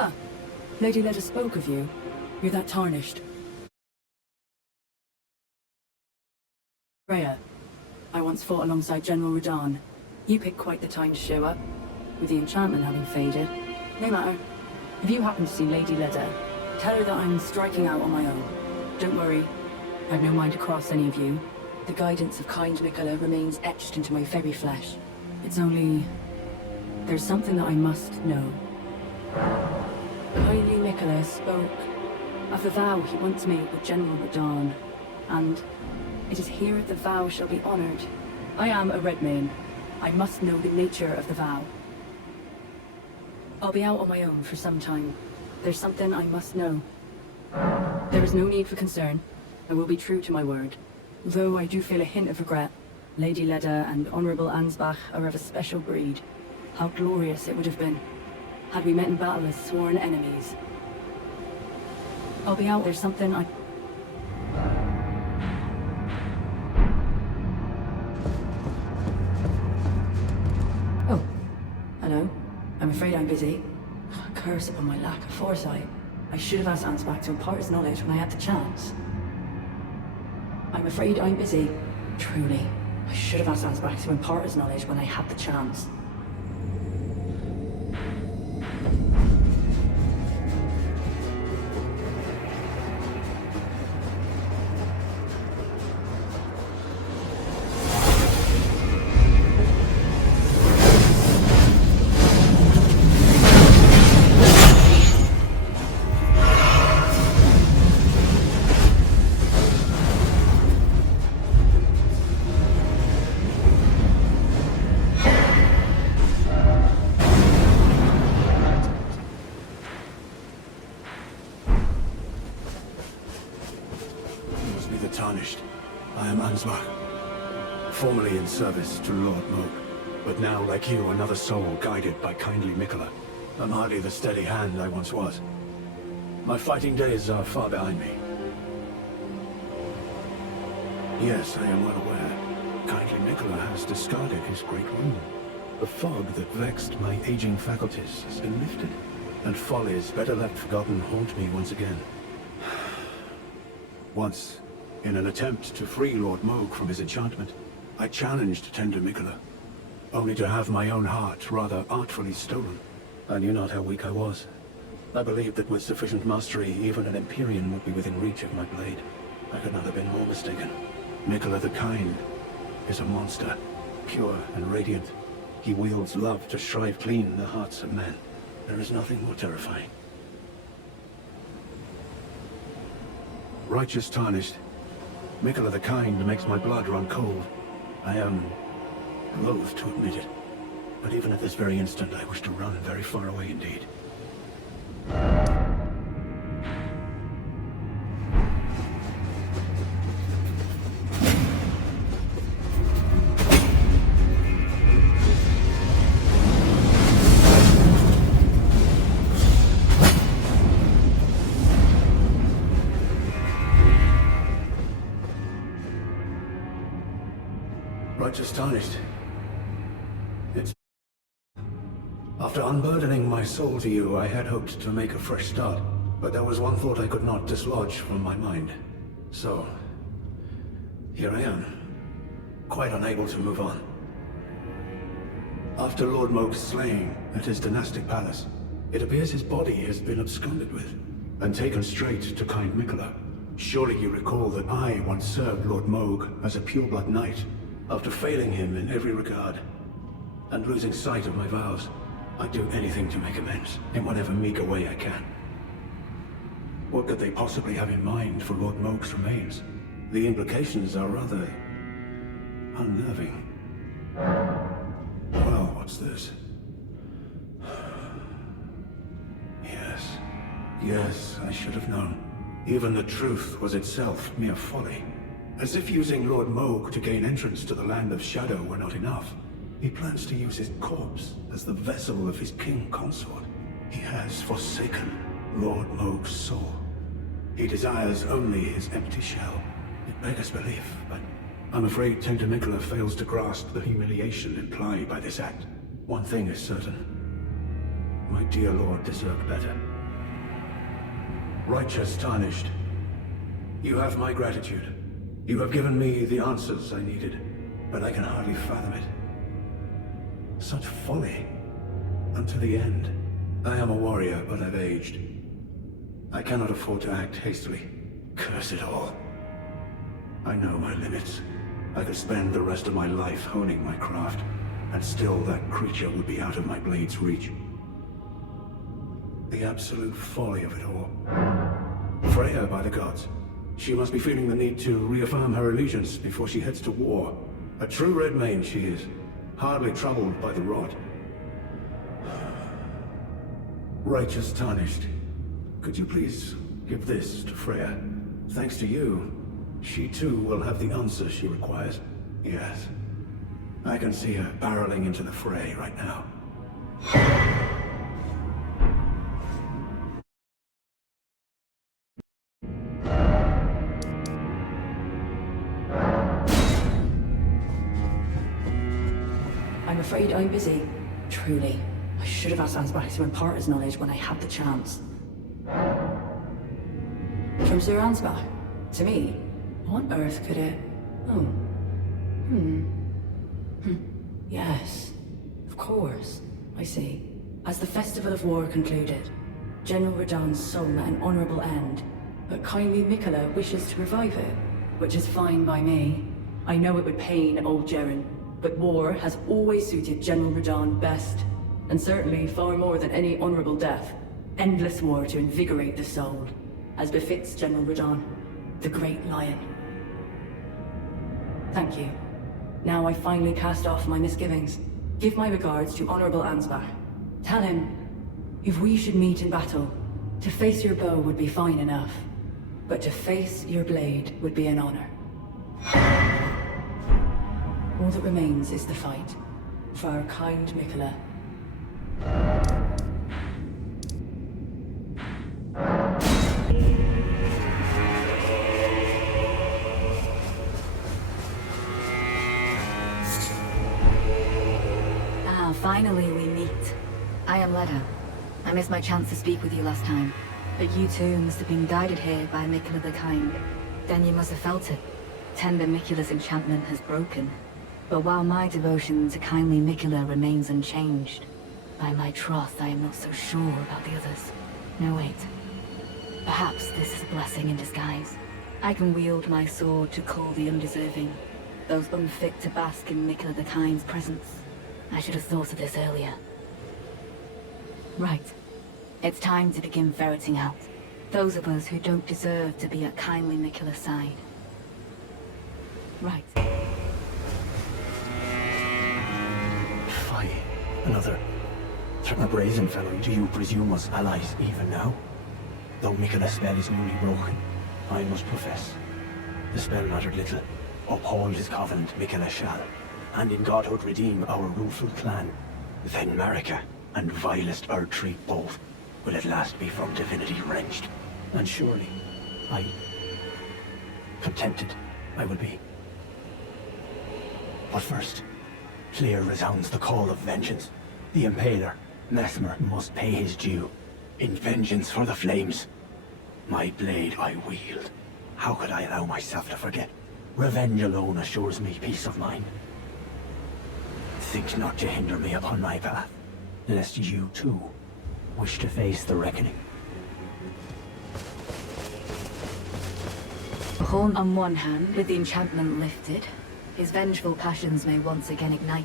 Ah, Lady Leda spoke of you. You're that tarnished. Freyja, I once fought alongside General Radahn. You picked quite the time to show up, with the enchantment having faded. No matter. If you happen to see Lady Leda, tell her that I'm striking out on my own. Don't worry, I've no mind to cross any of you. The guidance of kind Mikola remains etched into my very flesh. It's only... there's something that I must know. Kindly Mikola spoke of the vow he once made with General Radahn, and it is here the vow shall be honored. I am a Redmane. I must know the nature of the vow. I'll be out on my own for some time. There's something I must know. There is no need for concern. I will be true to my word. Though I do feel a hint of regret. Lady Leda and Honorable Ansbach are of a special breed. How glorious it would have been, had we met in battle as sworn enemies. I'll be out. There's something I... Oh. Hello. I'm afraid I'm busy. Curse upon my lack of foresight. I should have asked Ansbach to impart his knowledge when I had the chance. I'm afraid I'm busy. Truly. I should have asked Ansbach to impart his knowledge when I had the chance. I am Ansbach, formerly in service to Lord Moog, but now, like you, another soul guided by kindly Mikola. I'm hardly the steady hand I once was. My fighting days are far behind me. Yes, I am well aware. Kindly Mikola has discarded his great rune. The fog that vexed my aging faculties has been lifted, and follies better left forgotten haunt me once again. Once, in an attempt to free Lord Moog from his enchantment, I challenged tender Mikola, only to have my own heart rather artfully stolen. I knew not how weak I was. I believed that with sufficient mastery, even an Empyrean would be within reach of my blade. I could not have been more mistaken. Mikola the Kind is a monster, pure and radiant. He wields love to shrive clean the hearts of men. There is nothing more terrifying. Righteous tarnished. Mikola the Kind makes my blood run cold. I am loath to admit it, but even at this very instant I wish to run very far away indeed. Righteous tarnished. It's... After unburdening my soul to you, I had hoped to make a fresh start, but there was one thought I could not dislodge from my mind. So, here I am, quite unable to move on. After Lord Moog's slaying at his dynastic palace, it appears his body has been absconded with, and taken straight to kind Mikola. Surely you recall that I once served Lord Moog as a pureblood knight, after failing him in every regard, and losing sight of my vows. I'd do anything to make amends, in whatever meager way I can. What could they possibly have in mind for Lord Moog's remains? The implications are rather... unnerving. Well, what's this? Yes, I should have known. Even the truth was itself mere folly. As if using Lord Moog to gain entrance to the Land of Shadow were not enough, he plans to use his corpse as the vessel of his king consort. He has forsaken Lord Moog's soul. He desires only his empty shell. It beggars belief, but I'm afraid Tender Mikola fails to grasp the humiliation implied by this act. One thing is certain. My dear lord deserved better. Righteous tarnished. You have my gratitude. You have given me the answers I needed, but I can hardly fathom it. Such folly. Unto the end. I am a warrior, but I've aged. I cannot afford to act hastily. Curse it all. I know my limits. I could spend the rest of my life honing my craft, and still that creature would be out of my blade's reach. The absolute folly of it all. Freyja, by the gods. She must be feeling the need to reaffirm her allegiance before she heads to war. A true red mane she is, hardly troubled by the rot. Righteous tarnished. Could you please give this to Freyja? Thanks to you, she too will have the answer she requires. Yes. I can see her barreling into the fray right now. I'm afraid I'm busy. Truly. I should have asked Ansbach to impart his knowledge when I had the chance. From Sir Ansbach? To me? What on earth could it... Oh. Yes. Of course. I see. As the Festival of War concluded, General Radahn's soul met an honorable end, but kindly Mikola wishes to revive it, which is fine by me. I know it would pain old Jeren, but war has always suited General Radahn best, and certainly far more than any honorable death. Endless war to invigorate the soul, as befits General Radahn, the Great Lion. Thank you. Now I finally cast off my misgivings. Give my regards to Honorable Ansbach. Tell him, if we should meet in battle, to face your bow would be fine enough, but to face your blade would be an honor. All that remains is the fight, for our kind Mikola. Finally we meet. I am Leda. I missed my chance to speak with you last time. But you too must have been guided here by Mikola the Kind. Then you must have felt it. Tender Mikola's enchantment has broken. But while my devotion to kindly Mikola remains unchanged, by my troth I am not so sure about the others. No, wait. Perhaps this is a blessing in disguise. I can wield my sword to call the undeserving, those unfit to bask in Mikola the Kind's presence. I should have thought of this earlier. Right. It's time to begin ferreting out those of us who don't deserve to be at kindly Mikola's side. Right. Fie. Another. A brazen fellow, do you presume us allies even now? Though Mikola's spell is newly broken, I must profess. The spell mattered little. Uphold his covenant, Mikola shall. And in godhood redeem our rueful clan. Then Marika and vilest Erdtree both will at last be from divinity wrenched. And surely, contented I will be. But first, clear resounds the call of vengeance. The Impaler, Messmer, must pay his due. In vengeance for the flames. My blade I wield. How could I allow myself to forget? Revenge alone assures me peace of mind. Think not to hinder me upon my path, lest you too wish to face the reckoning. Horn on one hand, with the enchantment lifted, his vengeful passions may once again ignite.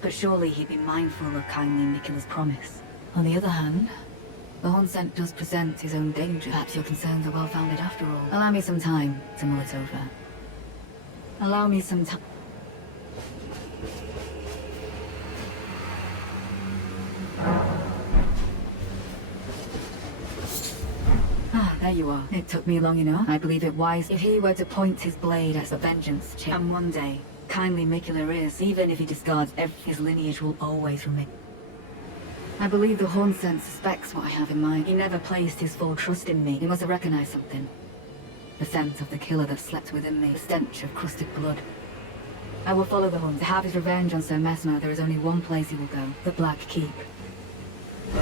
But surely he'd be mindful of kindly Mikola's promise. On the other hand, the Hornsent does present his own danger. Perhaps your concerns are well-founded after all. Allow me some time to mull it over. Allow me some time. There you are. It took me long enough. I believe it wise if he were to point his blade at the vengeance chip. And one day, kindly Mikola is, even if he discards his lineage will always remain. I believe the Hornsent suspects what I have in mind. He never placed his full trust in me. He must have recognized something. The scent of the killer that slept within me. The stench of crusted blood. I will follow the Horn. To have his revenge on Sir Messmer, there is only one place he will go. The Black Keep. A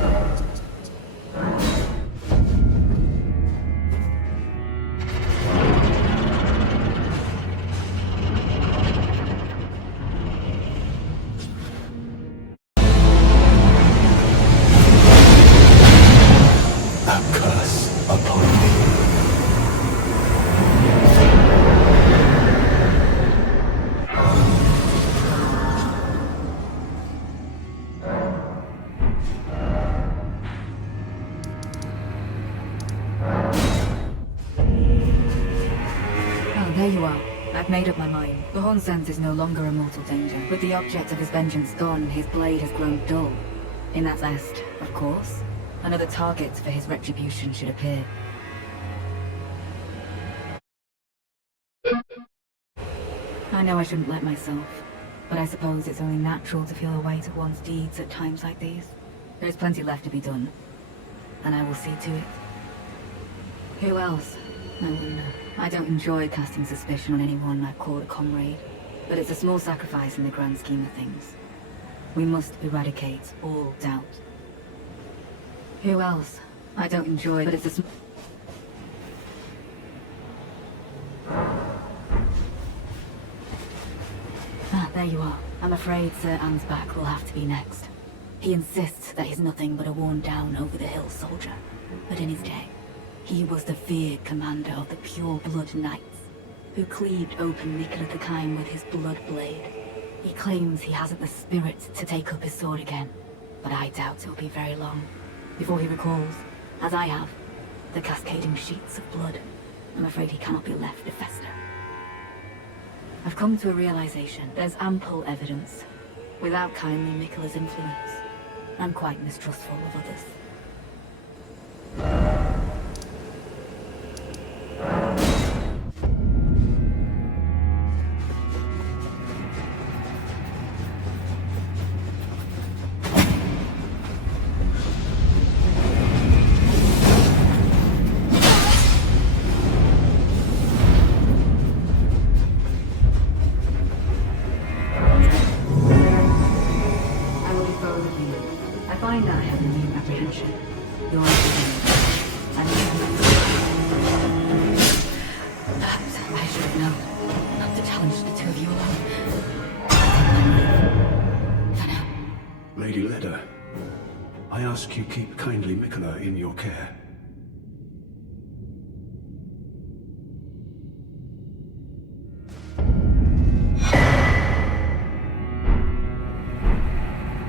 curse upon me. Oh, there you are. I've made up my mind. The Hornsent is no longer a mortal danger. With the object of his vengeance gone, his blade has grown dull. In that last, of course, another target for his retribution should appear. I know I shouldn't let myself, but I suppose it's only natural to feel a weight of one's deeds at times like these. There's plenty left to be done, and I will see to it. Who else? I wonder. I don't enjoy casting suspicion on anyone I've called a comrade, but it's a small sacrifice in the grand scheme of things. We must eradicate all doubt. Who else? I don't enjoy, but it's a there you are. I'm afraid Sir Ansbach will have to be next. He insists that he's nothing but a worn-down over-the-hill soldier. But in his day, he was the feared commander of the Pure Blood Knights, who cleaved open Nicola the Kind with his blood blade. He claims he hasn't the spirit to take up his sword again, but I doubt it'll be very long before he recalls, as I have, the cascading sheets of blood. I'm afraid he cannot be left to fester. I've come to a realization. There's ample evidence. Without kindly Nicola's influence, I'm quite mistrustful of others. Lady Leda, I ask you keep kindly Mikola in your care.